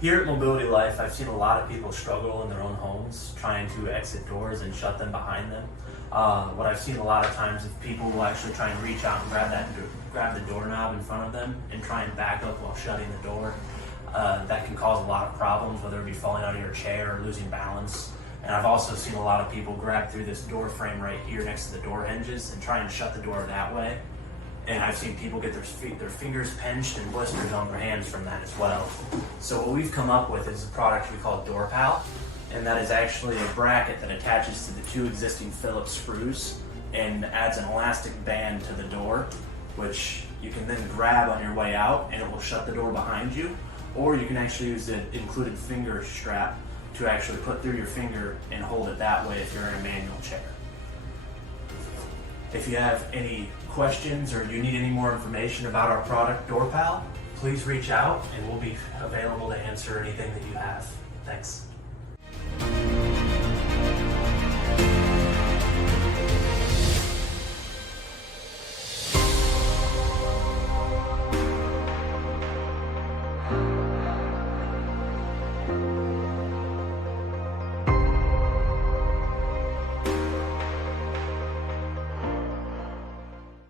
Here at Mobility Life, I've seen a lot of people struggle in their own homes trying to exit doors and shut them behind them. What I've seen a lot of times is people will actually try and reach out and grab the doorknob in front of them and try and back up while shutting the door. That can cause a lot of problems, whether it be falling out of your chair or losing balance. And I've also seen a lot of people grab through this door frame right here next to the door hinges and try and shut the door that way. And I've seen people get their fingers pinched and blisters on their hands from that as well. So what we've come up with is a product we call DoorPal, and that is actually a bracket that attaches to the two existing Phillips screws and adds an elastic band to the door, which you can then grab on your way out and it will shut the door behind you. Or you can actually use the included finger strap to actually put through your finger and hold it that way if you're in a manual chair. If you have any questions or you need any more information about our product, DoorPal, please reach out and we'll be available to answer anything that you have. Thanks.